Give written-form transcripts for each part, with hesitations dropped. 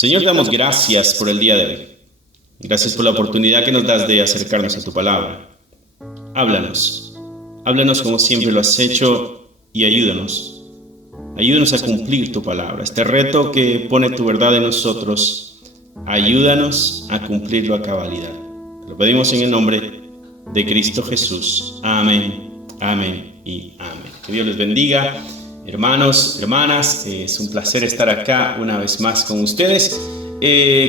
Señor, damos gracias por el día de hoy. Gracias por la oportunidad que nos das de acercarnos a tu palabra. Háblanos. Háblanos como siempre lo has hecho y ayúdanos. Ayúdanos a cumplir tu palabra. Este reto que pone tu verdad en nosotros, ayúdanos a cumplirlo a cabalidad. Te lo pedimos en el nombre de Cristo Jesús. Amén, amén y amén. Que Dios les bendiga. Hermanos, hermanas, es un placer estar acá una vez más con ustedes.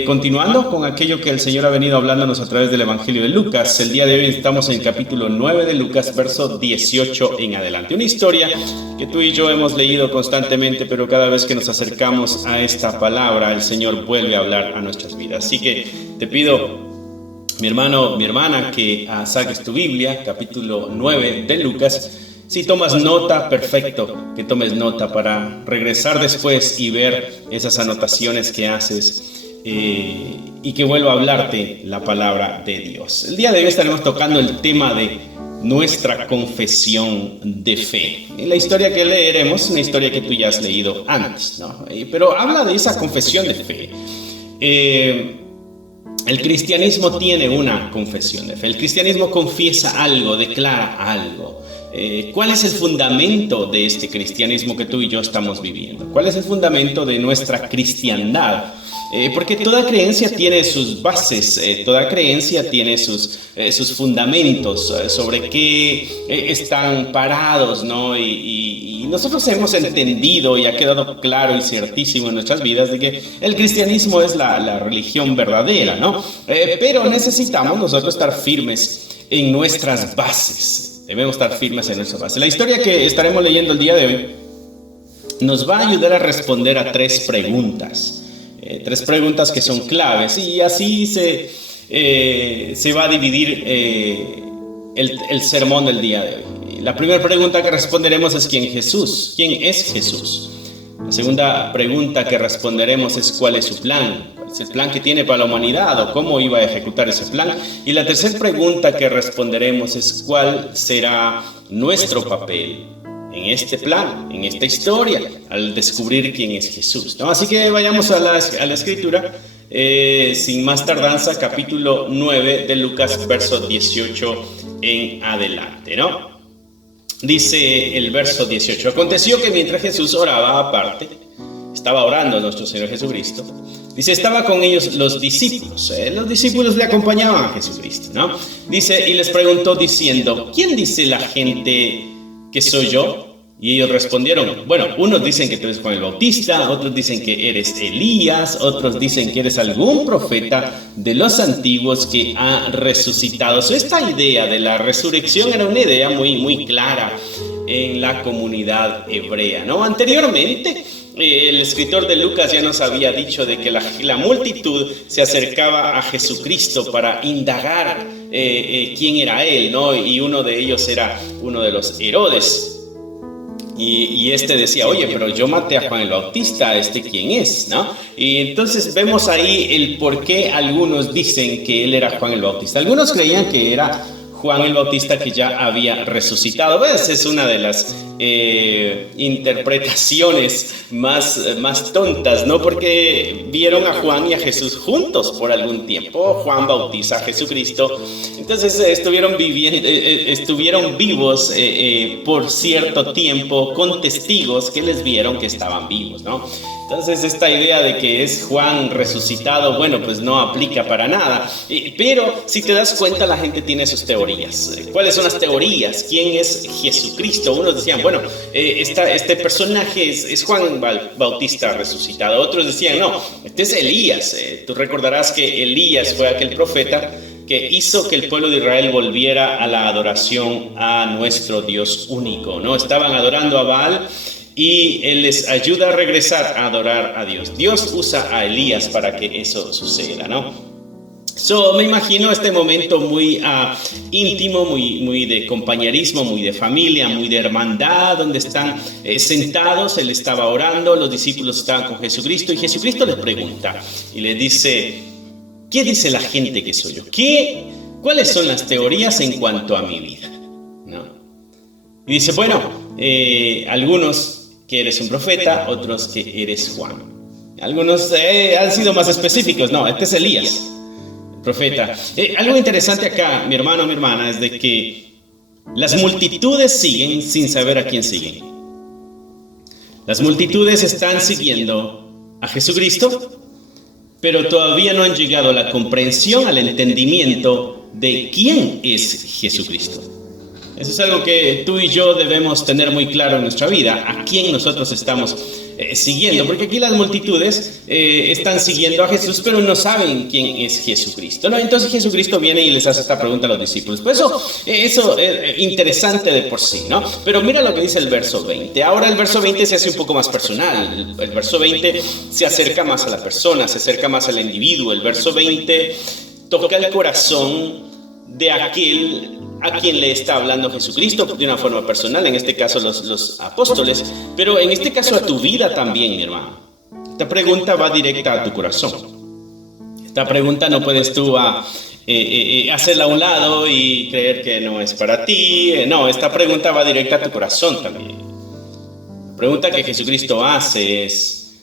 Continuando con aquello que el Señor ha venido hablándonos a través del Evangelio de Lucas. El día de hoy estamos en el capítulo 9 de Lucas, verso 18 en adelante. Una historia que tú y yo hemos leído constantemente, pero cada vez que nos acercamos a esta palabra, el Señor vuelve a hablar a nuestras vidas. Así que te pido, mi hermano, mi hermana, que saques tu Biblia, capítulo 9 de Lucas. Si tomas nota, perfecto, que tomes nota para regresar después y ver esas anotaciones que haces y que vuelva a hablarte la palabra de Dios. El día de hoy estaremos tocando el tema de nuestra confesión de fe. En la historia que leeremos, una historia que tú ya has leído antes, ¿no? Pero habla de esa confesión de fe. El cristianismo tiene una confesión de fe. El cristianismo confiesa algo, declara algo. ¿Cuál es el fundamento de este cristianismo que tú y yo estamos viviendo? ¿Cuál es el fundamento de nuestra cristiandad? Porque toda creencia tiene sus bases, toda creencia tiene sus fundamentos, sobre qué están parados, ¿no? Y nosotros hemos entendido y ha quedado claro y ciertísimo en nuestras vidas de que el cristianismo es la religión verdadera, ¿no? Pero necesitamos nosotros estar firmes en nuestras bases. Debemos estar firmes en nuestra base. La historia que estaremos leyendo el día de hoy nos va a ayudar a responder a tres preguntas que son claves, y así se va a dividir el sermón del día de hoy. La primera pregunta que responderemos es ¿quién es Jesús? La segunda pregunta que responderemos es ¿cuál es su plan? ¿Cuál es el plan que tiene para la humanidad o cómo iba a ejecutar ese plan? Y la tercera pregunta que responderemos es ¿cuál será nuestro papel en este plan, en esta historia, al descubrir quién es Jesús, ¿no? Así que vayamos a la escritura, sin más tardanza, capítulo 9 de Lucas, verso 18 en adelante, ¿no? Dice el verso 18: aconteció que mientras Jesús oraba aparte, estaba orando nuestro Señor Jesucristo, dice, estaba con ellos los discípulos le acompañaban a Jesucristo, ¿no? Dice, y les preguntó diciendo, ¿quién dice la gente que soy yo? Y ellos respondieron, bueno, unos dicen que tú eres Juan el Bautista, otros dicen que eres Elías, otros dicen que eres algún profeta de los antiguos que ha resucitado. Esta idea de la resurrección era una idea muy, muy clara en la comunidad hebrea, ¿no? Anteriormente, el escritor de Lucas ya nos había dicho de que la multitud se acercaba a Jesucristo para indagar quién era él, ¿no? Y uno de ellos era uno de los Herodes. Y este decía, oye, pero yo maté a Juan el Bautista, ¿quién es? ¿No? Y entonces vemos ahí el por qué algunos dicen que él era Juan el Bautista. Algunos creían que era Juan el Bautista que ya había resucitado. ¿Ves? Es una de las interpretaciones más tontas, ¿no? Porque vieron a Juan y a Jesús juntos por algún tiempo. Juan bautiza a Jesucristo. Entonces estuvieron vivos por cierto tiempo con testigos que les vieron que estaban vivos, ¿no? Entonces esta idea de que es Juan resucitado, bueno, pues no aplica para nada. Pero si te das cuenta, la gente tiene sus teorías. ¿Cuáles son las teorías? ¿Quién es Jesucristo? Unos decían, bueno, este personaje es Juan Bautista resucitado. Otros decían, no, este es Elías. Tú recordarás que Elías fue aquel profeta que hizo que el pueblo de Israel volviera a la adoración a nuestro Dios único, ¿no? Estaban adorando a Baal y Él les ayuda a regresar a adorar a Dios. Dios usa a Elías para que eso suceda, ¿no? Me imagino este momento muy íntimo, muy de compañerismo, muy de familia, muy de hermandad, donde están sentados. Él estaba orando, los discípulos estaban con Jesucristo y Jesucristo les pregunta y les dice, ¿qué dice la gente que soy yo? ¿Cuáles son las teorías en cuanto a mi vida? ¿No? Y dice, bueno, algunos que eres un profeta, otros que eres Juan. Algunos han sido más específicos. No, este es Elías, el profeta. Algo interesante acá, mi hermano, mi hermana, es de que las multitudes siguen sin saber a quién siguen. Las multitudes están siguiendo a Jesucristo, pero todavía no han llegado a la comprensión, al entendimiento de quién es Jesucristo. Eso es algo que tú y yo debemos tener muy claro en nuestra vida, a quién nosotros estamos siguiendo, porque aquí las multitudes están siguiendo a Jesús, pero no saben quién es Jesucristo, ¿no? Entonces Jesucristo viene y les hace esta pregunta a los discípulos. Pues eso es interesante de por sí, ¿no? Pero mira lo que dice el verso 20. Ahora el verso 20 se hace un poco más personal. El verso 20 se acerca más a la persona, se acerca más al individuo. El verso 20 toca el corazón de aquel a quien le está hablando Jesucristo de una forma personal, en este caso los apóstoles, pero en este caso a tu vida también, mi hermano. Esta pregunta va directa a tu corazón. Esta pregunta no puedes tú hacerla a un lado y creer que no es para ti. No, esta pregunta va directa a tu corazón también. La pregunta que Jesucristo hace es: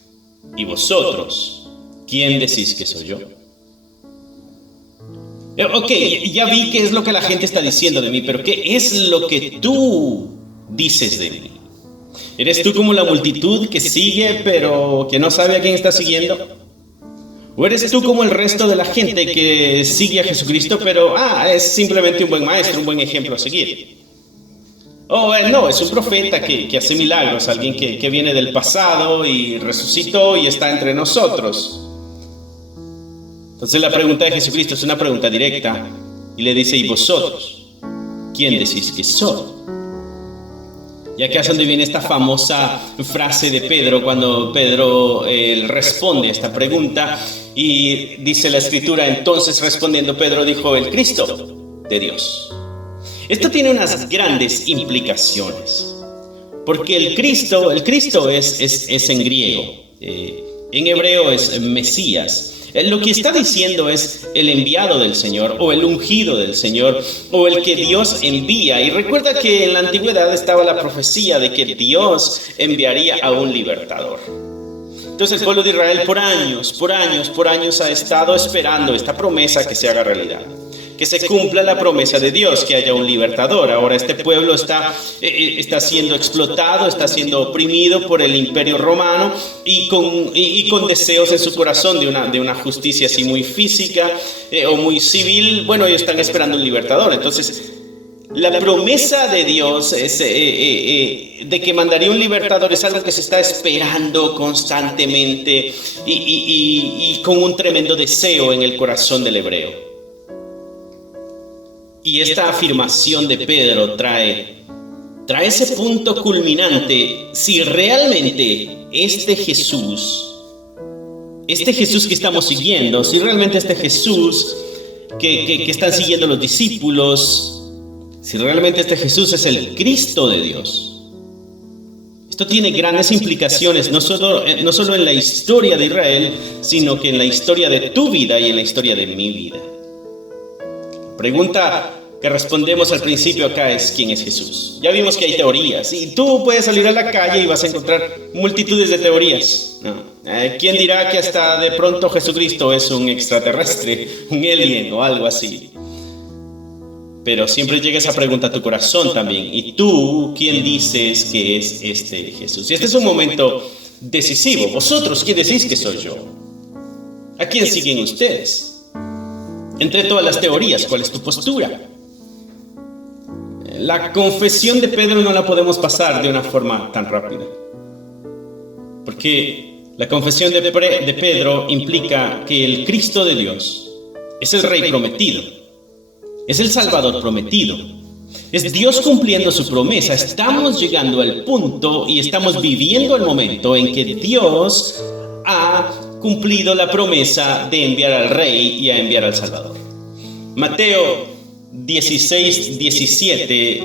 ¿y vosotros? ¿Quién decís que soy yo? Ok, ya vi qué es lo que la gente está diciendo de mí, pero ¿qué es lo que tú dices de mí? ¿Eres tú como la multitud que sigue pero que no sabe a quién está siguiendo? ¿O eres tú como el resto de la gente que sigue a Jesucristo pero es simplemente un buen maestro, un buen ejemplo a seguir? No, es un profeta que hace milagros, alguien que viene del pasado y resucitó y está entre nosotros. Entonces la pregunta de Jesucristo es una pregunta directa y le dice: ¿y vosotros? ¿Quién decís que soy? Y acá es donde viene esta famosa frase de Pedro, cuando Pedro responde a esta pregunta y dice la Escritura: entonces respondiendo Pedro dijo: el Cristo de Dios. Esto tiene unas grandes implicaciones, porque el Cristo es en griego, en hebreo es Mesías. Lo que está diciendo es el enviado del Señor, o el ungido del Señor, o el que Dios envía. Y recuerda que en la antigüedad estaba la profecía de que Dios enviaría a un libertador. Entonces el pueblo de Israel por años ha estado esperando esta promesa que se haga realidad, que se cumpla la promesa de Dios, que haya un libertador. Ahora este pueblo está siendo explotado, está siendo oprimido por el imperio romano y con deseos en su corazón de una justicia así muy física o muy civil. Bueno, ellos están esperando un libertador. Entonces la promesa de Dios de que mandaría un libertador es algo que se está esperando constantemente y con un tremendo deseo en el corazón del hebreo. Y esta afirmación de Pedro trae ese punto culminante. Si realmente este Jesús que estamos siguiendo, si realmente este Jesús que están siguiendo los discípulos, si realmente este Jesús es el Cristo de Dios, esto tiene grandes implicaciones, no solo en la historia de Israel, sino que en la historia de tu vida y en la historia de mi vida. Pregunta que respondemos al principio acá es: ¿quién es Jesús? Ya vimos que hay teorías y tú puedes salir a la calle y vas a encontrar multitudes de teorías, ¿no? ¿Quién dirá que hasta de pronto Jesucristo es un extraterrestre, un alien o algo así? Pero siempre llega esa pregunta a tu corazón también: ¿y tú quién dices que es este Jesús? Y este es un momento decisivo. ¿Vosotros quién decís que soy yo? ¿A quién siguen ustedes? Entre todas las teorías, ¿cuál es tu postura? La confesión de Pedro no la podemos pasar de una forma tan rápida, porque la confesión de Pedro implica que el Cristo de Dios es el Rey prometido, es el Salvador prometido, es Dios cumpliendo su promesa. Estamos llegando al punto y estamos viviendo el momento en que Dios ha cumplido la promesa de enviar al Rey y a enviar al Salvador. Mateo 16:17,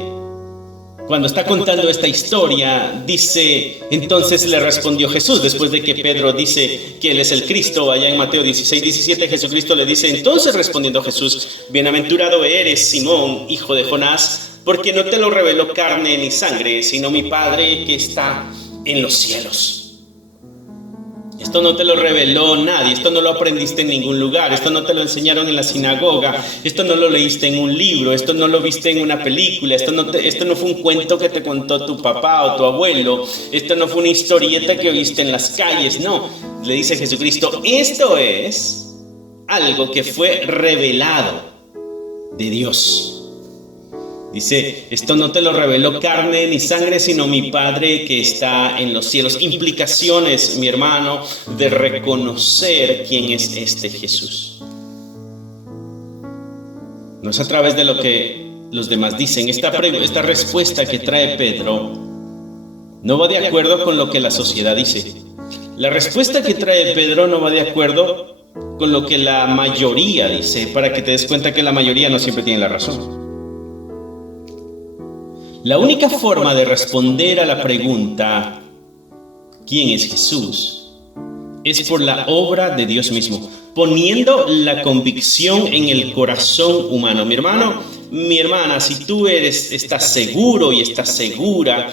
cuando está contando esta historia, dice: entonces le respondió Jesús, después de que Pedro dice que él es el Cristo. Allá en Mateo 16:17, Jesucristo le dice: entonces respondiendo Jesús: bienaventurado eres, Simón, hijo de Jonás, porque no te lo reveló carne ni sangre, sino mi Padre que está en los cielos. Esto no te lo reveló nadie, esto no lo aprendiste en ningún lugar, esto no te lo enseñaron en la sinagoga, esto no lo leíste en un libro, esto no lo viste en una película, esto no fue un cuento que te contó tu papá o tu abuelo, esto no fue una historieta que oíste en las calles, no. Le dice Jesucristo, esto es algo que fue revelado de Dios. Dice, esto no te lo reveló carne ni sangre, sino mi Padre que está en los cielos. Implicaciones, mi hermano, de reconocer quién es este Jesús. No es a través de lo que los demás dicen. Esta respuesta que trae Pedro no va de acuerdo con lo que la sociedad dice. La respuesta que trae Pedro no va de acuerdo con lo que la mayoría dice, para que te des cuenta que la mayoría no siempre tiene la razón. La única forma de responder a la pregunta ¿quién es Jesús? Es por la obra de Dios mismo, poniendo la convicción en el corazón humano. Mi hermano, mi hermana, si tú estás seguro y estás segura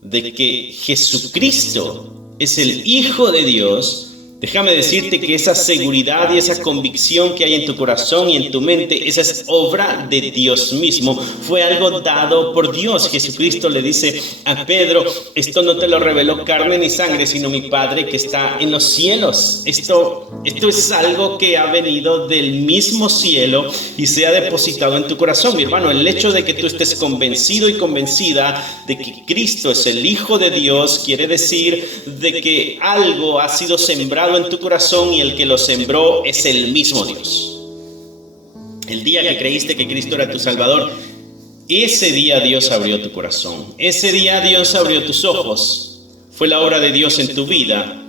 de que Jesucristo es el Hijo de Dios, déjame decirte que esa seguridad y esa convicción que hay en tu corazón y en tu mente, esa es obra de Dios mismo. Fue algo dado por Dios. Jesucristo le dice a Pedro, esto no te lo reveló carne ni sangre, sino mi Padre que está en los cielos. Esto es algo que ha venido del mismo cielo y se ha depositado en tu corazón. Mi hermano, el hecho de que tú estés convencido y convencida de que Cristo es el Hijo de Dios, quiere decir de que algo ha sido sembrado en tu corazón y el que lo sembró es el mismo Dios. El día que creíste que Cristo era tu Salvador, ese día Dios abrió tu corazón, ese día Dios abrió tus ojos, fue la obra de Dios en tu vida.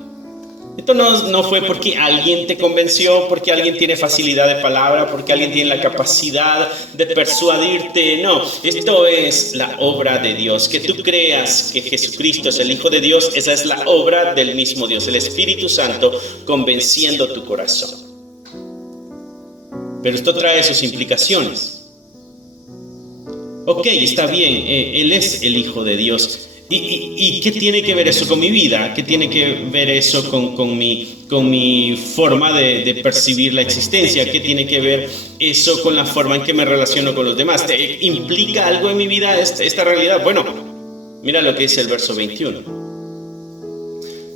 Esto no fue porque alguien te convenció, porque alguien tiene facilidad de palabra, porque alguien tiene la capacidad de persuadirte. No, esto es la obra de Dios. Que tú creas que Jesucristo es el Hijo de Dios, esa es la obra del mismo Dios, el Espíritu Santo convenciendo tu corazón. Pero esto trae sus implicaciones. Ok, está bien, Él es el Hijo de Dios. ¿Y qué tiene que ver eso con mi vida? ¿Qué tiene que ver eso con mi forma de percibir la existencia? ¿Qué tiene que ver eso con la forma en que me relaciono con los demás? ¿Implica algo en mi vida esta realidad? Bueno, mira lo que dice el verso 21.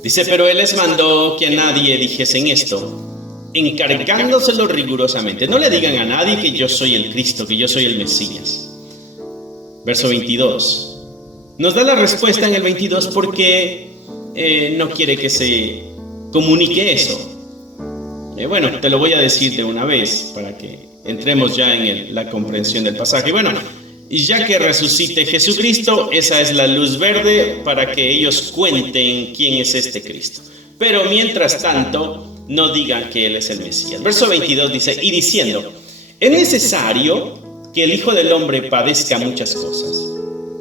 Dice, pero Él les mandó que a nadie dijesen esto, encargándoselo rigurosamente. No le digan a nadie que yo soy el Cristo, que yo soy el Mesías. Verso 22. Nos da la respuesta en el 22 porque no quiere que se comunique eso. Bueno, te lo voy a decir de una vez para que entremos ya en la comprensión del pasaje. Bueno, y ya que resucite Jesucristo, esa es la luz verde para que ellos cuenten quién es este Cristo. Pero mientras tanto, no digan que Él es el Mesías. Verso 22 dice, y diciendo, es necesario que el Hijo del Hombre padezca muchas cosas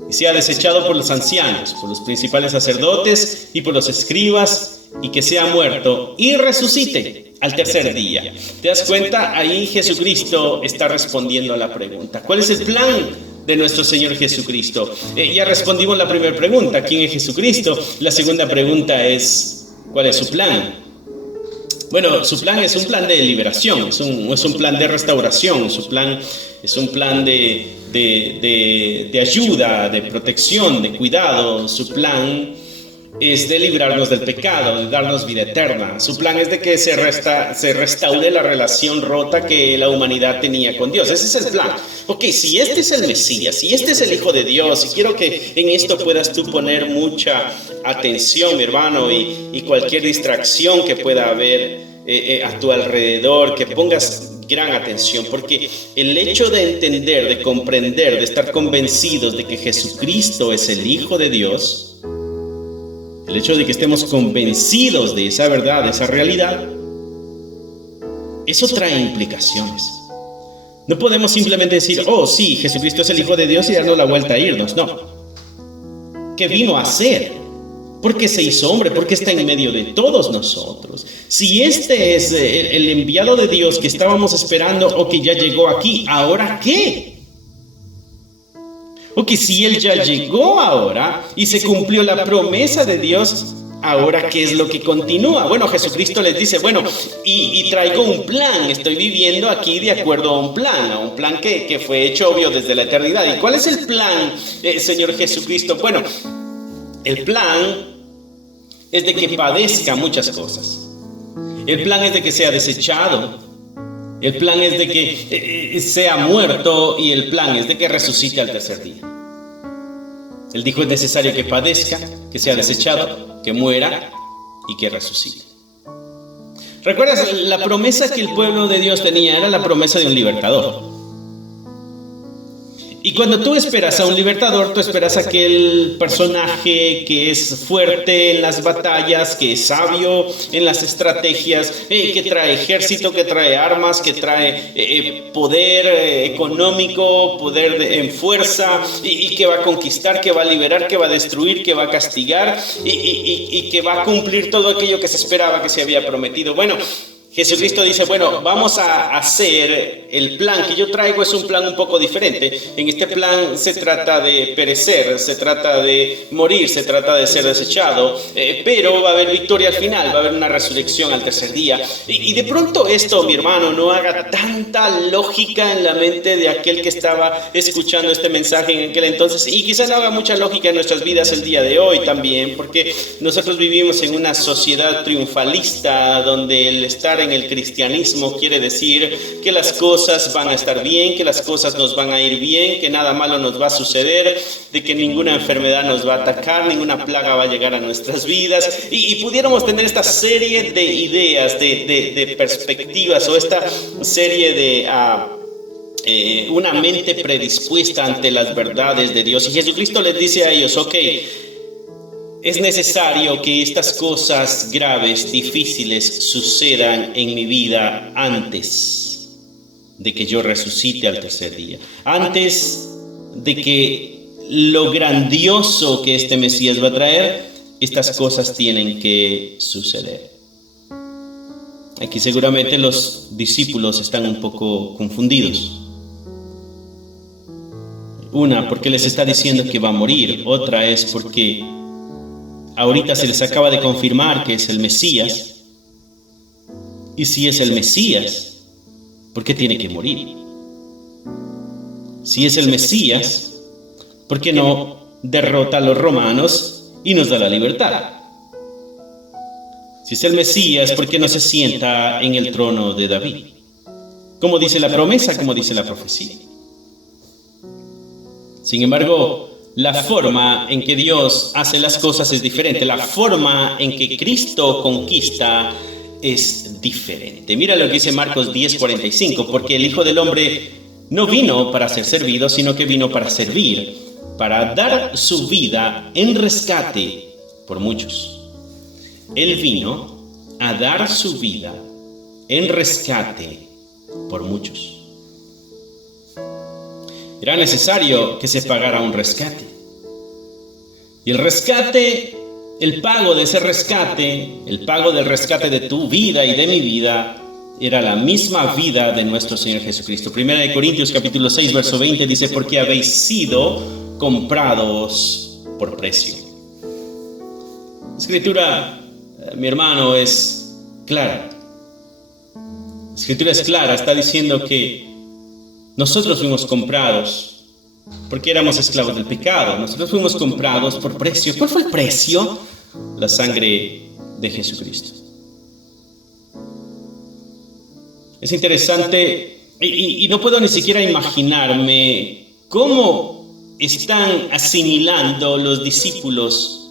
y sea desechado por los ancianos, por los principales sacerdotes y por los escribas, y que sea muerto y resucite al tercer día. ¿Te das cuenta? Ahí Jesucristo está respondiendo a la pregunta. ¿Cuál es el plan de nuestro Señor Jesucristo? Ya respondimos la primera pregunta, ¿quién es Jesucristo? La segunda pregunta es, ¿cuál es su plan? Bueno, su plan es un plan de liberación, es un plan de restauración, su plan es un plan de ayuda, de protección, de cuidado. Su plan es de librarnos del pecado, de darnos vida eterna. Su plan es de que se restaure la relación rota que la humanidad tenía con Dios. Ese es el plan. Ok, si este es el Mesías, si este es el Hijo de Dios, y quiero que en esto puedas tú poner mucha atención, mi hermano, y cualquier distracción que pueda haber a tu alrededor, que pongas gran atención, porque el hecho de entender, de comprender, de estar convencidos de que Jesucristo es el Hijo de Dios, el hecho de que estemos convencidos de esa verdad, de esa realidad, eso trae implicaciones. No podemos simplemente decir, oh sí, Jesucristo es el Hijo de Dios y darnos la vuelta a irnos. No. ¿Qué vino a hacer? ¿Por qué se hizo hombre? ¿Por qué está en medio de todos nosotros? Si este es el enviado de Dios que estábamos esperando o que ya llegó aquí, ¿ahora qué? O que si Él ya llegó ahora y se cumplió la promesa de Dios, ahora, ¿qué es lo que continúa? Bueno, Jesucristo les dice, bueno, y traigo un plan, estoy viviendo aquí de acuerdo a un plan que fue hecho obvio desde la eternidad. ¿Y cuál es el plan, Señor Jesucristo? Bueno, el plan es de que padezca muchas cosas. El plan es de que sea desechado. El plan es de que sea muerto y el plan es de que resucite al tercer día. Él dijo, es necesario que padezca, que sea desechado, que muera y que resucite. ¿Recuerdas? La promesa que el pueblo de Dios tenía era la promesa de un libertador. Y cuando tú esperas a un libertador, tú esperas a aquel personaje que es fuerte en las batallas, que es sabio en las estrategias, que trae ejército, que trae armas, que trae poder económico, poder en fuerza, y que va a conquistar, que va a liberar, que va a destruir, que va a castigar, y que va a cumplir todo aquello que se esperaba, que se había prometido. Bueno, Jesucristo dice, bueno, vamos a hacer el plan que yo traigo, es un plan un poco diferente. En este plan se trata de perecer, se trata de morir, se trata de ser desechado, pero va a haber victoria al final, va a haber una resurrección al tercer día. Y de pronto esto, mi hermano, no haga tanta lógica en la mente de aquel que estaba escuchando este mensaje en aquel entonces, y quizás no haga mucha lógica en nuestras vidas el día de hoy también, porque nosotros vivimos en una sociedad triunfalista donde el estar en el cristianismo quiere decir que las cosas van a estar bien, que las cosas nos van a ir bien, que nada malo nos va a suceder, de que ninguna enfermedad nos va a atacar, ninguna plaga va a llegar a nuestras vidas, y pudiéramos tener esta serie de ideas, de perspectivas, o esta serie de una mente predispuesta ante las verdades de Dios. Y Jesucristo les dice a ellos, ok, es necesario que estas cosas graves, difíciles, sucedan en mi vida antes de que yo resucite al tercer día. Antes de que lo grandioso que este Mesías va a traer, estas cosas tienen que suceder. Aquí seguramente los discípulos están un poco confundidos. Una, porque les está diciendo que va a morir. Otra es porque ahorita se les acaba de confirmar que es el Mesías. Y si es el Mesías, ¿por qué tiene que morir? Si es el Mesías, ¿por qué no derrota a los romanos y nos da la libertad? Si es el Mesías, ¿por qué no se sienta en el trono de David? Como dice la promesa, como dice la profecía. Sin embargo, la forma en que Dios hace las cosas es diferente. La forma en que Cristo conquista es diferente. Mira lo que dice Marcos 10:45, porque el Hijo del Hombre no vino para ser servido, sino que vino para servir, para dar su vida en rescate por muchos. Él vino a dar su vida en rescate por muchos. Era necesario que se pagara un rescate. Y el rescate, el pago de ese rescate, el pago del rescate de tu vida y de mi vida, era la misma vida de nuestro Señor Jesucristo. Primera de Corintios capítulo 6, verso 20 dice, porque habéis sido comprados por precio. La Escritura, mi hermano, es clara. La Escritura es clara, está diciendo que nosotros fuimos comprados porque éramos esclavos del pecado. Nosotros fuimos comprados por precio. ¿Cuál fue el precio? La sangre de Jesucristo. Es interesante y no puedo ni siquiera imaginarme cómo están asimilando los discípulos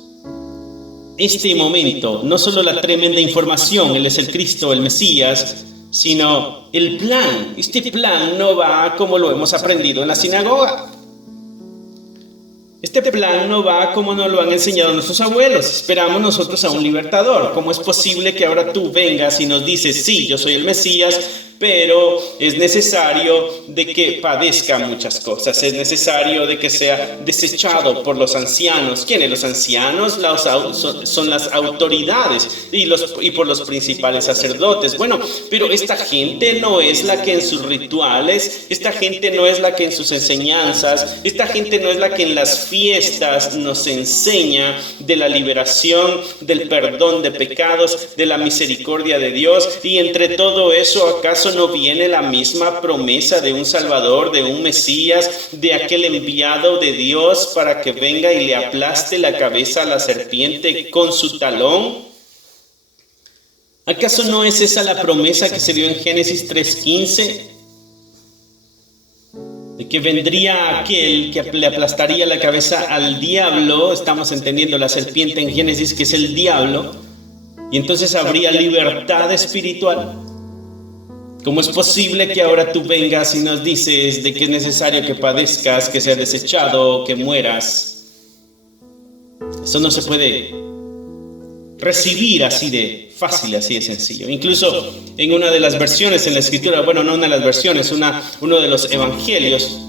este momento. No solo la tremenda información, Él es el Cristo, el Mesías, sino el plan. Este plan no va como lo hemos aprendido en la sinagoga. Este plan no va como nos lo han enseñado nuestros abuelos. Esperamos nosotros a un libertador. ¿Cómo es posible que ahora tú vengas y nos dices, sí, yo soy el Mesías, pero es necesario de que padezca muchas cosas, es necesario de que sea desechado por los ancianos. ¿Quiénes? Los ancianos son las autoridades y por los principales sacerdotes. Bueno, pero esta gente no es la que en sus rituales, esta gente no es la que en sus enseñanzas, esta gente no es la que en las fiestas nos enseña de la liberación, del perdón de pecados, de la misericordia de Dios. Y entre todo eso, ¿acaso no viene la misma promesa de un Salvador, de un Mesías, de aquel enviado de Dios para que venga y le aplaste la cabeza a la serpiente con su talón? ¿Acaso no es esa la promesa que se dio en Génesis 3:15? De que vendría aquel que le aplastaría la cabeza al diablo. Estamos entendiendo la serpiente en Génesis, que es el diablo. Y entonces habría libertad espiritual. ¿Cómo es posible que ahora tú vengas y nos dices de que es necesario que padezcas, que seas desechado, que mueras? Eso no se puede recibir así de fácil, así de sencillo. Incluso en una de las versiones en la Escritura, bueno, no una de las versiones, uno de los evangelios,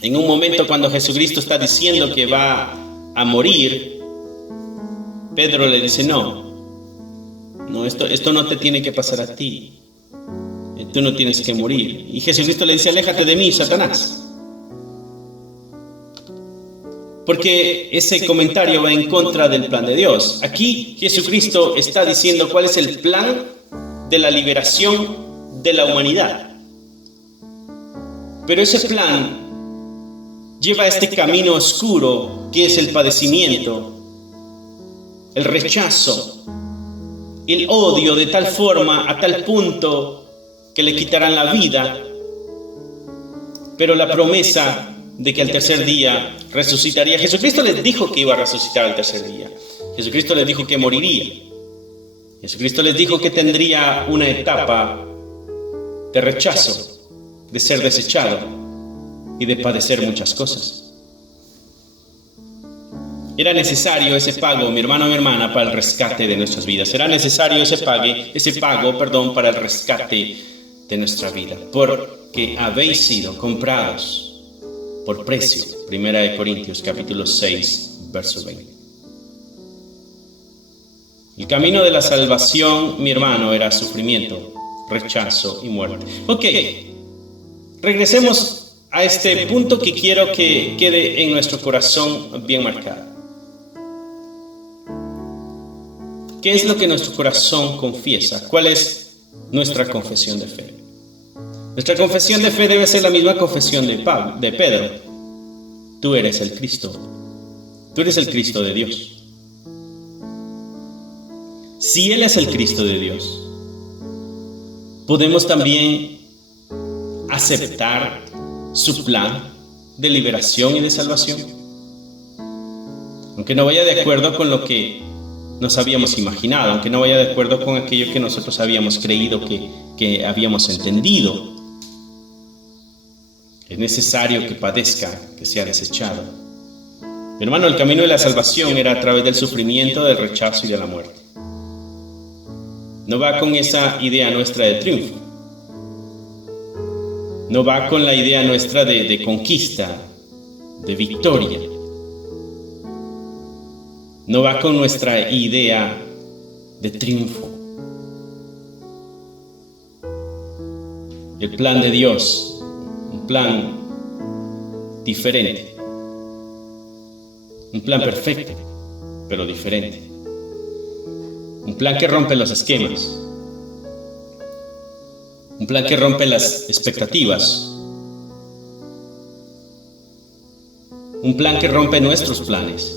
en un momento cuando Jesucristo está diciendo que va a morir, Pedro le dice, no, esto no te tiene que pasar a ti. Tú no tienes que morir. Y Jesucristo le dice, aléjate de mí, Satanás. Porque ese comentario va en contra del plan de Dios. Aquí Jesucristo está diciendo cuál es el plan de la liberación de la humanidad. Pero ese plan lleva a este camino oscuro que es el padecimiento, el rechazo, el odio de tal forma, a tal punto que le quitarán la vida, pero la promesa de que al tercer día resucitaría. Jesucristo les dijo que iba a resucitar al tercer día. Jesucristo les dijo que moriría. Jesucristo les dijo que tendría una etapa de rechazo, de ser desechado y de padecer muchas cosas. Era necesario ese pago, mi hermano, mi hermana, para el rescate de nuestras vidas. Era necesario ese pago, para el rescate de nuestra vida, porque habéis sido comprados por precio. 1 Corintios capítulo 6, verso 20. El camino de la salvación, mi hermano, era sufrimiento, rechazo y muerte. Ok, regresemos a este punto que quiero que quede en nuestro corazón bien marcado. ¿Qué es lo que nuestro corazón confiesa? ¿Cuál es nuestra confesión de fe? Nuestra confesión de fe debe ser la misma confesión de Pedro. Tú eres el Cristo. Tú eres el Cristo de Dios. Si Él es el Cristo de Dios, podemos también aceptar su plan de liberación y de salvación. Aunque no vaya de acuerdo con lo que nos habíamos imaginado, aunque no vaya de acuerdo con aquello que nosotros habíamos creído que habíamos entendido. Es necesario que padezca, que sea desechado. Mi hermano, el camino de la salvación era a través del sufrimiento, del rechazo y de la muerte. No va con esa idea nuestra de triunfo. No va con la idea nuestra de conquista, de victoria. No va con nuestra idea de triunfo. El plan de Dios, un plan diferente, un plan perfecto, pero diferente. Un plan que rompe los esquemas, un plan que rompe las expectativas, un plan que rompe nuestros planes.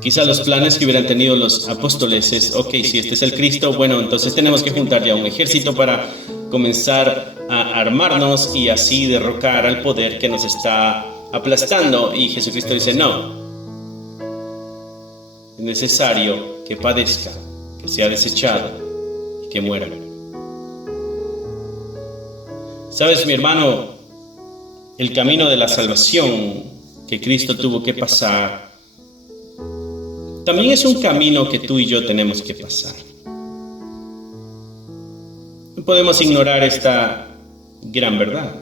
Quizá los planes que hubieran tenido los apóstoles es, ok, si este es el Cristo, bueno, entonces tenemos que juntar ya un ejército para comenzar a armarnos y así derrocar al poder que nos está aplastando. Y Jesucristo dice, no, es necesario que padezca, que sea desechado y que muera. ¿Sabes, mi hermano? El camino de la salvación que Cristo tuvo que pasar también es un camino que tú y yo tenemos que pasar. podemos ignorar esta gran verdad.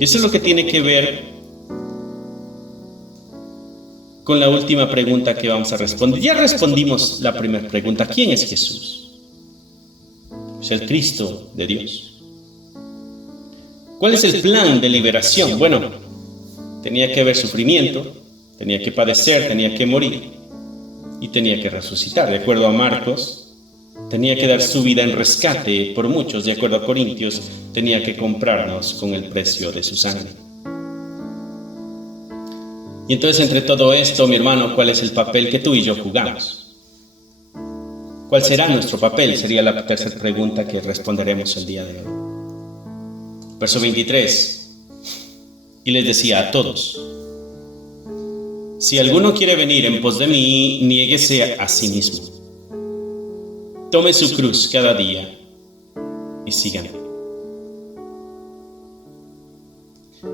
Y eso es lo que tiene que ver con la última pregunta que vamos a responder. Ya respondimos la primera pregunta. ¿Quién es Jesús? Es el Cristo de Dios. ¿Cuál es el plan de liberación? Bueno, tenía que haber sufrimiento, tenía que padecer, tenía que morir y tenía que resucitar. De acuerdo a Marcos, tenía que dar su vida en rescate por muchos. De acuerdo a Corintios, tenía que comprarnos con el precio de su sangre. Y entonces, entre todo esto, mi hermano, ¿cuál es el papel que tú y yo jugamos? ¿Cuál será nuestro papel? Sería la tercera pregunta que responderemos el día de hoy. Verso 23. Y les decía a todos: si alguno quiere venir en pos de mí, niéguese a sí mismo. Tome su cruz cada día y síganme.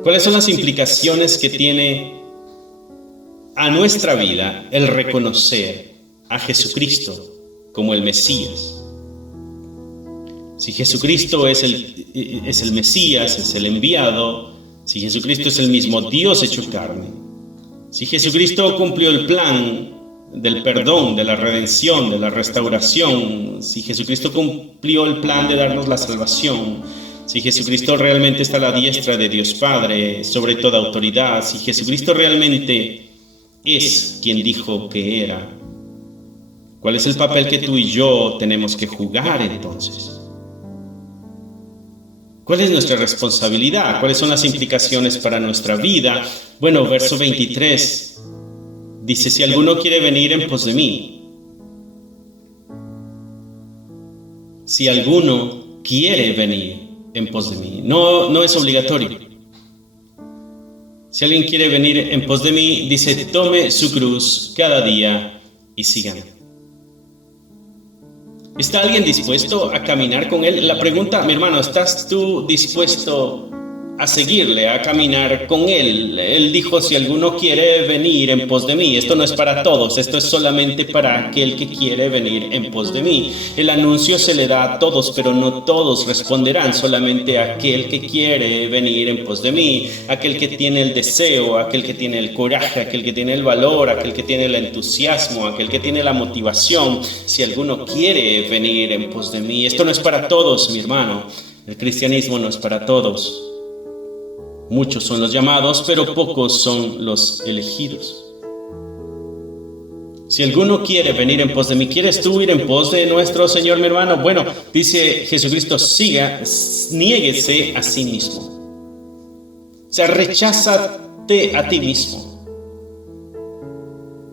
¿Cuáles son las implicaciones que tiene a nuestra vida el reconocer a Jesucristo como el Mesías? Si Jesucristo es el Mesías, es el enviado, si Jesucristo es el mismo Dios hecho carne, si Jesucristo cumplió el plan del perdón, de la redención, de la restauración, si Jesucristo cumplió el plan de darnos la salvación, si Jesucristo realmente está a la diestra de Dios Padre sobre toda autoridad, si Jesucristo realmente es quien dijo que era, ¿cuál es el papel que tú y yo tenemos que jugar entonces? ¿Cuál es nuestra responsabilidad? ¿Cuáles son las implicaciones para nuestra vida? Bueno, verso 23 dice: si alguno quiere venir en pos de mí. Si alguno quiere venir en pos de mí. No es obligatorio. Si alguien quiere venir en pos de mí, dice: tome su cruz cada día y síganme. ¿Está alguien dispuesto a caminar con él? La pregunta, mi hermano, ¿estás tú dispuesto a seguirle, a caminar con él? Él dijo: si alguno quiere venir en pos de mí. Esto no es para todos, esto es solamente para aquel que quiere venir en pos de mí. El anuncio se le da a todos, pero no todos responderán, solamente aquel que quiere venir en pos de mí, aquel que tiene el deseo, aquel que tiene el coraje, aquel que tiene el valor, aquel que tiene el entusiasmo, aquel que tiene la motivación. Si alguno quiere venir en pos de mí. Esto no es para todos, mi hermano. El cristianismo no es para todos. Muchos son los llamados, pero pocos son los elegidos. Si alguno quiere venir en pos de mí, ¿quieres tú ir en pos de nuestro Señor, mi hermano? Bueno, dice Jesucristo: niéguese a sí mismo. O sea, recházate a ti mismo.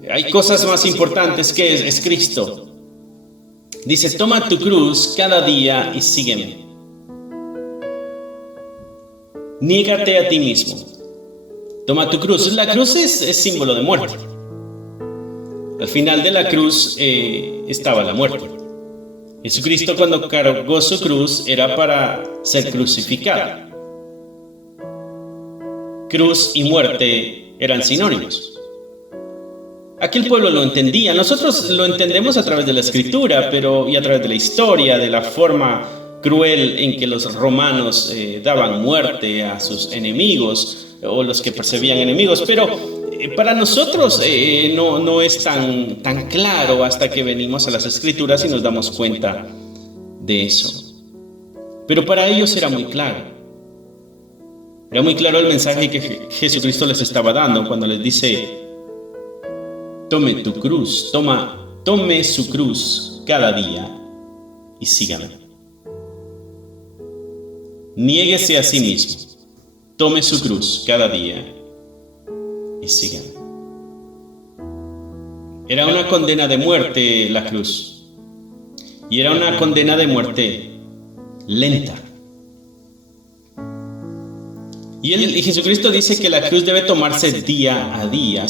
Hay cosas más importantes que es Cristo. Dice: toma tu cruz cada día y sígueme. Niégate a ti mismo. Toma tu cruz. La cruz es símbolo de muerte. Al final de la cruz estaba la muerte. Jesucristo, cuando cargó su cruz, era para ser crucificado. Cruz y muerte eran sinónimos. Aquel pueblo lo entendía. Nosotros lo entendemos a través de la Escritura, y a través de la historia, de la forma cruel en que los romanos daban muerte a sus enemigos o los que perseguían enemigos, pero para nosotros no es tan claro hasta que venimos a las Escrituras y nos damos cuenta de eso. Pero para ellos era muy claro. Era muy claro el mensaje que Jesucristo les estaba dando cuando les dice: tome tu cruz, tome su cruz cada día y sígame. Niéguese a sí mismo, tome su cruz cada día y sígame. Era una condena de muerte la cruz, y era una condena de muerte lenta. Y Jesucristo dice que la cruz debe tomarse día a día.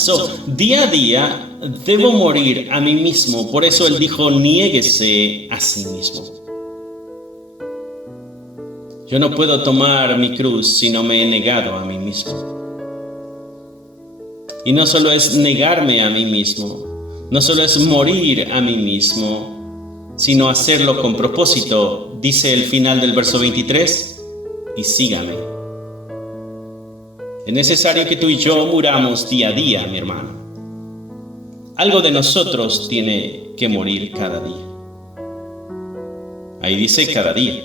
Día a día debo morir a mí mismo. Por eso Él dijo: niéguese a sí mismo. Yo no puedo tomar mi cruz si no me he negado a mí mismo. Y no solo es negarme a mí mismo, no solo es morir a mí mismo, sino hacerlo con propósito. Dice el final del verso 23, y sígame. Es necesario que tú y yo muramos día a día, mi hermano. Algo de nosotros tiene que morir cada día. Ahí dice cada día.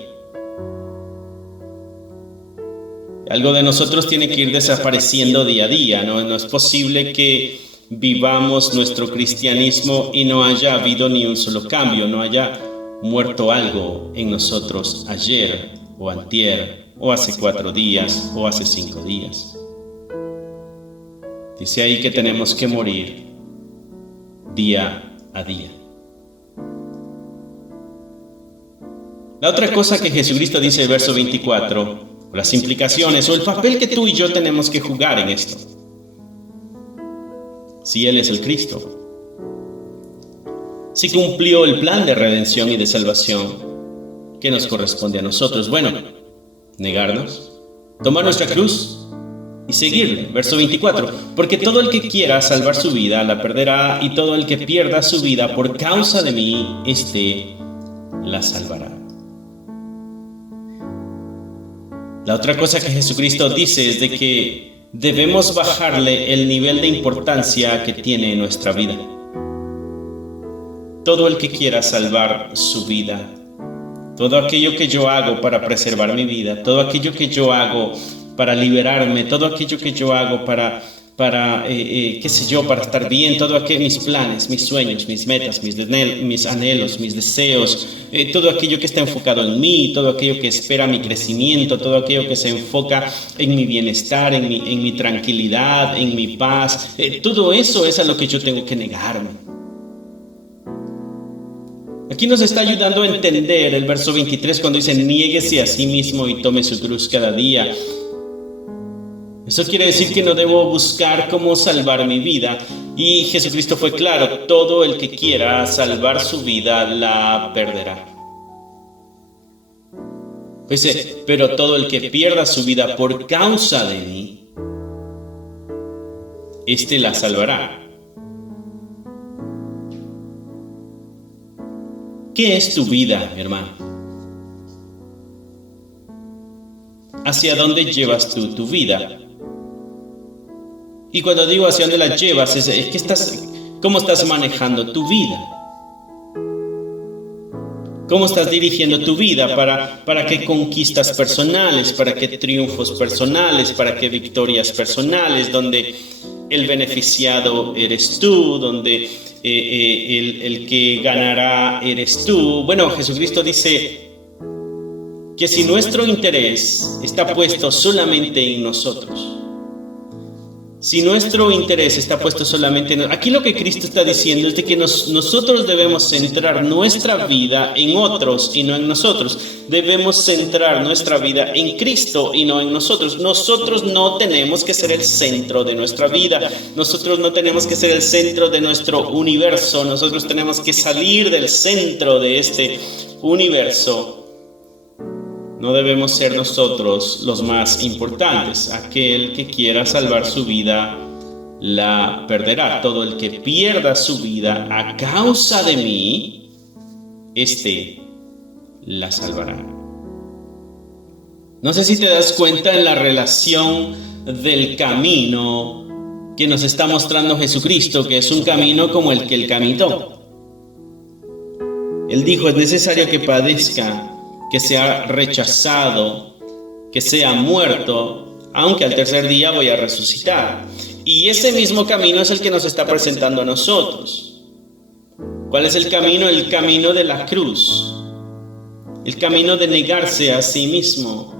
Algo de nosotros tiene que ir desapareciendo día a día. No es posible que vivamos nuestro cristianismo y no haya habido ni un solo cambio, no haya muerto algo en nosotros ayer o antier o hace 4 días o hace 5 días. Dice ahí que tenemos que morir día a día. La otra cosa que Jesucristo dice en el verso 24, las implicaciones o el papel que tú y yo tenemos que jugar en esto. Si Él es el Cristo, si cumplió el plan de redención y de salvación que nos corresponde a nosotros, bueno, negarnos, tomar nuestra cruz y seguirle. Verso 24, porque todo el que quiera salvar su vida la perderá, y todo el que pierda su vida por causa de mí, la salvará. La otra cosa que Jesucristo dice es de que debemos bajarle el nivel de importancia que tiene en nuestra vida. Todo el que quiera salvar su vida, todo aquello que yo hago para preservar mi vida, todo aquello que yo hago para liberarme, todo aquello que yo hago para estar bien, todo aquello, mis planes, mis sueños, mis metas, mis anhelos, mis deseos, todo aquello que está enfocado en mí, todo aquello que espera mi crecimiento, todo aquello que se enfoca en mi bienestar, en mi tranquilidad, en mi paz, todo eso es a lo que yo tengo que negarme. Aquí nos está ayudando a entender el verso 23 cuando dice, niéguese a sí mismo y tome su cruz cada día. Eso quiere decir que no debo buscar cómo salvar mi vida. Y Jesucristo fue claro, todo el que quiera salvar su vida la perderá. Pues, pero todo el que pierda su vida por causa de mí, la salvará. ¿Qué es tu vida, mi hermano? ¿Hacia dónde llevas tú tu vida? Y cuando digo hacia dónde la llevas, es que ¿cómo estás manejando tu vida? ¿Cómo estás dirigiendo tu vida? ¿Para qué conquistas personales? ¿Para qué triunfos personales? ¿Para qué victorias personales? Donde el beneficiado eres tú, donde el que ganará eres tú. Bueno, Jesucristo dice que si nuestro interés está puesto solamente en nosotros, si nuestro interés está puesto solamente en nosotros, aquí lo que Cristo está diciendo es de que nosotros debemos centrar nuestra vida en otros y no en nosotros. Debemos centrar nuestra vida en Cristo y no en nosotros. Nosotros no tenemos que ser el centro de nuestra vida. Nosotros no tenemos que ser el centro de nuestro universo. Nosotros tenemos que salir del centro de este universo. No debemos ser nosotros los más importantes. Aquel que quiera salvar su vida la perderá. Todo el que pierda su vida a causa de mí, la salvará. No sé si te das cuenta en la relación del camino que nos está mostrando Jesucristo, que es un camino como el que Él caminó. Él dijo, es necesario que padezca, que sea rechazado, que sea muerto, aunque al tercer día voy a resucitar. Y ese mismo camino es el que nos está presentando a nosotros. ¿Cuál es el camino? El camino de la cruz. El camino de negarse a sí mismo.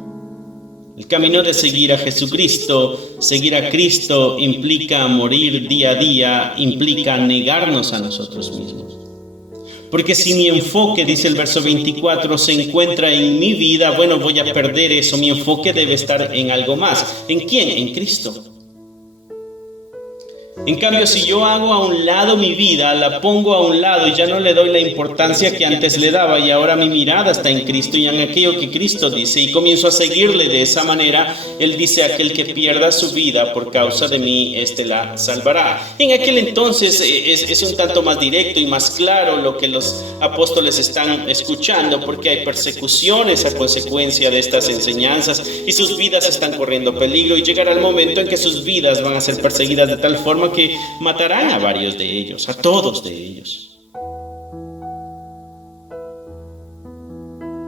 El camino de seguir a Jesucristo. Seguir a Cristo implica morir día a día, implica negarnos a nosotros mismos. Porque si mi enfoque, dice el verso 24, se encuentra en mi vida, bueno, voy a perder eso. Mi enfoque debe estar en algo más. ¿En quién? En Cristo. En cambio, si yo hago a un lado mi vida, la pongo a un lado y ya no le doy la importancia que antes le daba, y ahora mi mirada está en Cristo y en aquello que Cristo dice, y comienzo a seguirle de esa manera, Él dice: aquel que pierda su vida por causa de mí, éste la salvará. En aquel entonces es un tanto más directo y más claro lo que los apóstoles están escuchando, porque hay persecuciones a consecuencia de estas enseñanzas y sus vidas están corriendo peligro, y llegará el momento en que sus vidas van a ser perseguidas de tal forma que matarán a varios de ellos, a todos de ellos.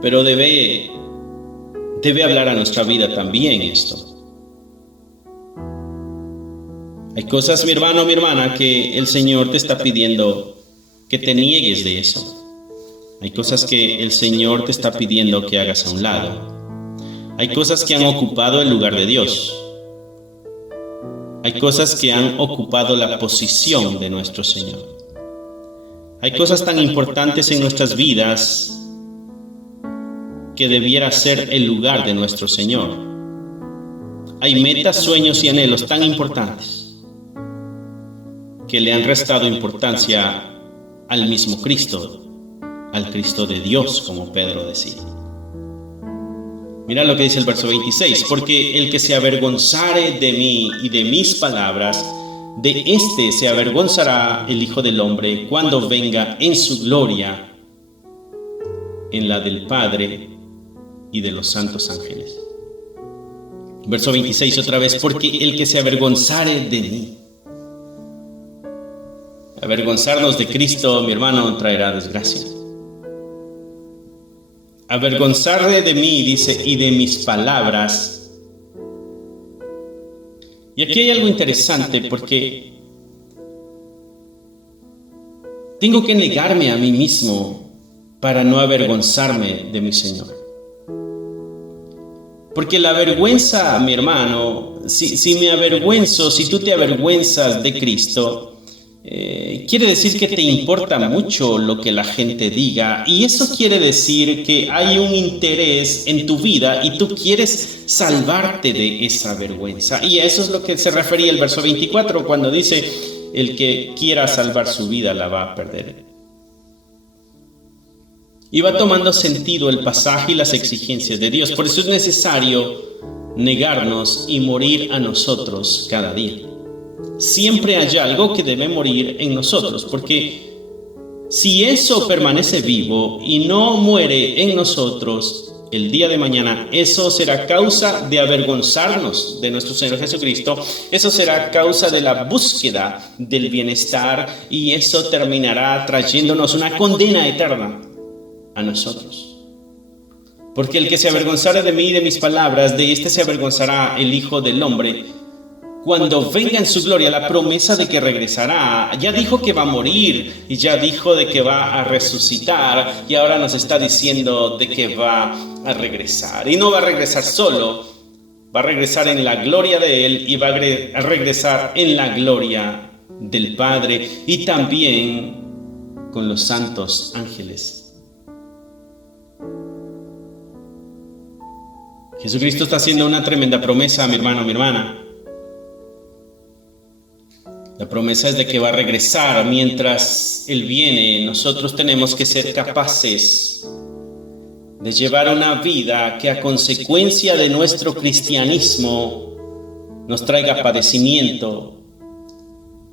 Pero debe hablar a nuestra vida también esto. Hay cosas, mi hermano, mi hermana, que el Señor te está pidiendo que te niegues de eso. Hay cosas que el Señor te está pidiendo que hagas a un lado. Hay cosas que han ocupado el lugar de Dios. Hay cosas que han ocupado la posición de nuestro Señor. Hay cosas tan importantes en nuestras vidas que debiera ser el lugar de nuestro Señor. Hay metas, sueños y anhelos tan importantes que le han restado importancia al mismo Cristo, al Cristo de Dios, como Pedro decía. Mira lo que dice el verso 26: porque el que se avergonzare de mí y de mis palabras, de éste se avergonzará el Hijo del Hombre cuando venga en su gloria, en la del Padre y de los santos ángeles. Verso 26 otra vez: porque el que se avergonzare de mí. Avergonzarnos de Cristo, mi hermano, traerá desgracia. Avergonzarle de mí, dice, y de mis palabras. Y aquí hay algo interesante, porque tengo que negarme a mí mismo para no avergonzarme de mi Señor. Porque la vergüenza, mi hermano, si me avergüenzo, si tú te avergüenzas de Cristo, quiere decir que te importa mucho lo que la gente diga, y eso quiere decir que hay un interés en tu vida y tú quieres salvarte de esa vergüenza. Y a eso es lo que se refería el verso 24 cuando dice: el que quiera salvar su vida la va a perder. Y va tomando sentido el pasaje y las exigencias de Dios. Por eso es necesario negarnos y morir a nosotros cada día. Siempre hay algo que debe morir en nosotros, porque si eso permanece vivo y no muere en nosotros, el día de mañana eso será causa de avergonzarnos de nuestro Señor Jesucristo, eso será causa de la búsqueda del bienestar, y eso terminará trayéndonos una condena eterna a nosotros. Porque el que se avergonzara de mí y de mis palabras, de este se avergonzará el Hijo del Hombre cuando venga en su gloria. La promesa de que regresará. Ya dijo que va a morir y ya dijo de que va a resucitar, y ahora nos está diciendo de que va a regresar. Y no va a regresar solo, va a regresar en la gloria de Él, y va a regresar en la gloria del Padre y también con los santos ángeles. Jesucristo está haciendo una tremenda promesa, mi hermano, mi hermana. La promesa es de que va a regresar. Mientras Él viene, nosotros tenemos que ser capaces de llevar una vida que, a consecuencia de nuestro cristianismo, nos traiga padecimiento,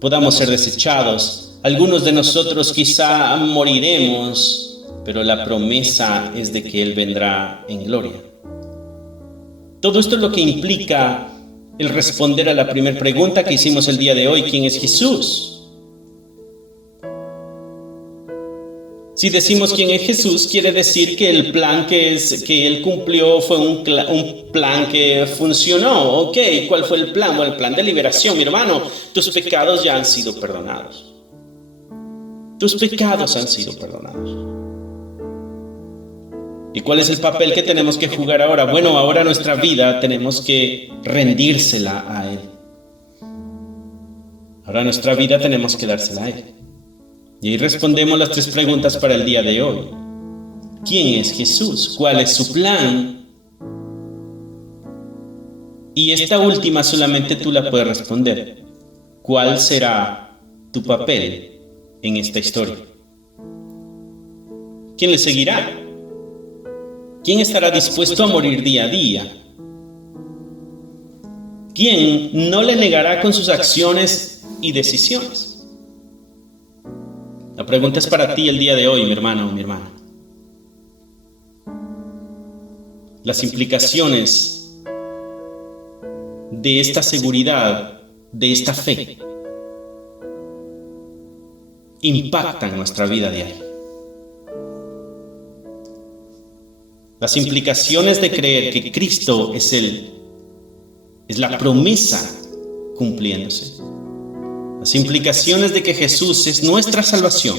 podamos ser desechados. Algunos de nosotros quizá moriremos, pero la promesa es de que Él vendrá en gloria. Todo esto es lo que implica el responder a la primera pregunta que hicimos el día de hoy: ¿quién es Jesús? Si decimos quién es Jesús, quiere decir que el plan que Él cumplió fue un plan que funcionó. Ok, ¿cuál fue el plan? Bueno, el plan de liberación, mi hermano. Tus pecados ya han sido perdonados. Tus pecados han sido perdonados. ¿Y cuál es el papel que tenemos que jugar ahora? Bueno, ahora nuestra vida tenemos que rendírsela a Él. Ahora nuestra vida tenemos que dársela a Él. Y ahí respondemos las 3 preguntas para el día de hoy. ¿Quién es Jesús? ¿Cuál es su plan? Y esta última solamente tú la puedes responder. ¿cuál será tu papel en esta historia? ¿Quién le seguirá? ¿Quién estará dispuesto a morir día a día? ¿Quién no le negará con sus acciones y decisiones? La pregunta es para ti el día de hoy, mi hermano o mi hermana. Las implicaciones de esta seguridad, de esta fe, impactan nuestra vida diaria. Las implicaciones de creer que Cristo es la promesa cumpliéndose. Las implicaciones de que Jesús es nuestra salvación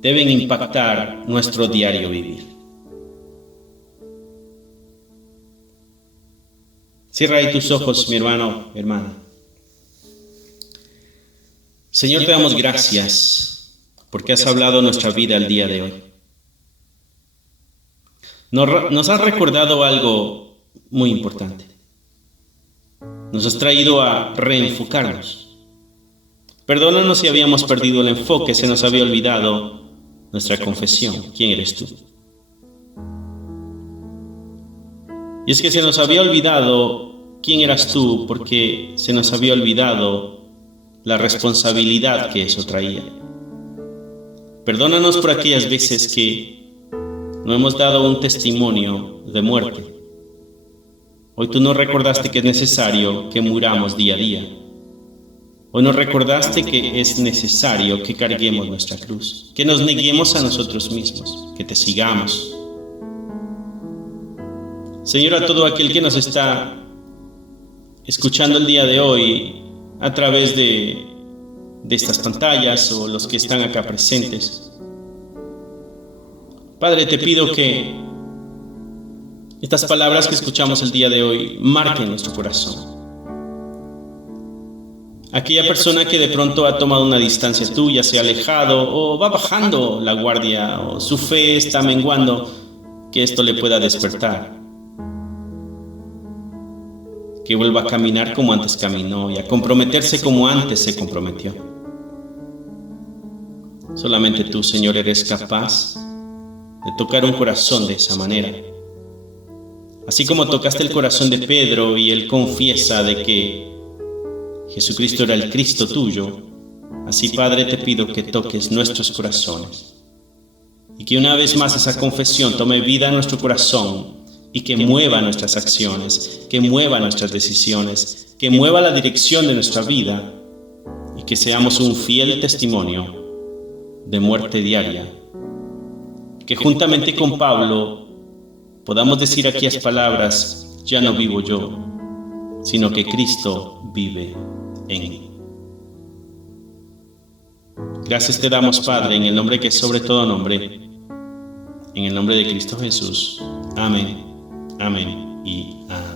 deben impactar nuestro diario vivir. Cierra ahí tus ojos, mi hermano, mi hermana. Señor, te damos gracias porque has hablado nuestra vida el día de hoy. Nos has recordado algo muy importante. Nos has traído a reenfocarnos. Perdónanos si habíamos perdido el enfoque, se nos había olvidado nuestra confesión. ¿Quién eres tú? Y es que se nos había olvidado quién eras tú, porque se nos había olvidado la responsabilidad que eso traía. Perdónanos por aquellas veces que no hemos dado un testimonio de muerte. Hoy tú nos recordaste que es necesario que muramos día a día. Hoy nos recordaste que es necesario que carguemos nuestra cruz, que nos neguemos a nosotros mismos, que te sigamos. Señor, a todo aquel que nos está escuchando el día de hoy a través de estas pantallas o los que están acá presentes, Padre, te pido que estas palabras que escuchamos el día de hoy marquen nuestro corazón. Aquella persona que de pronto ha tomado una distancia tuya, se ha alejado o va bajando la guardia o su fe está menguando, que esto le pueda despertar. Que vuelva a caminar como antes caminó y a comprometerse como antes se comprometió. Solamente tú, Señor, eres capaz de tocar un corazón de esa manera. Así como tocaste el corazón de Pedro y él confiesa de que Jesucristo era el Cristo tuyo, así, Padre, te pido que toques nuestros corazones y que una vez más esa confesión tome vida en nuestro corazón y que mueva nuestras acciones, que mueva nuestras decisiones, que mueva la dirección de nuestra vida y que seamos un fiel testimonio de muerte diaria. Que juntamente con Pablo podamos decir aquellas palabras: ya no vivo yo, sino que Cristo vive en mí. Gracias te damos, Padre, en el nombre que es sobre todo nombre, en el nombre de Cristo Jesús. Amén, amén y amén.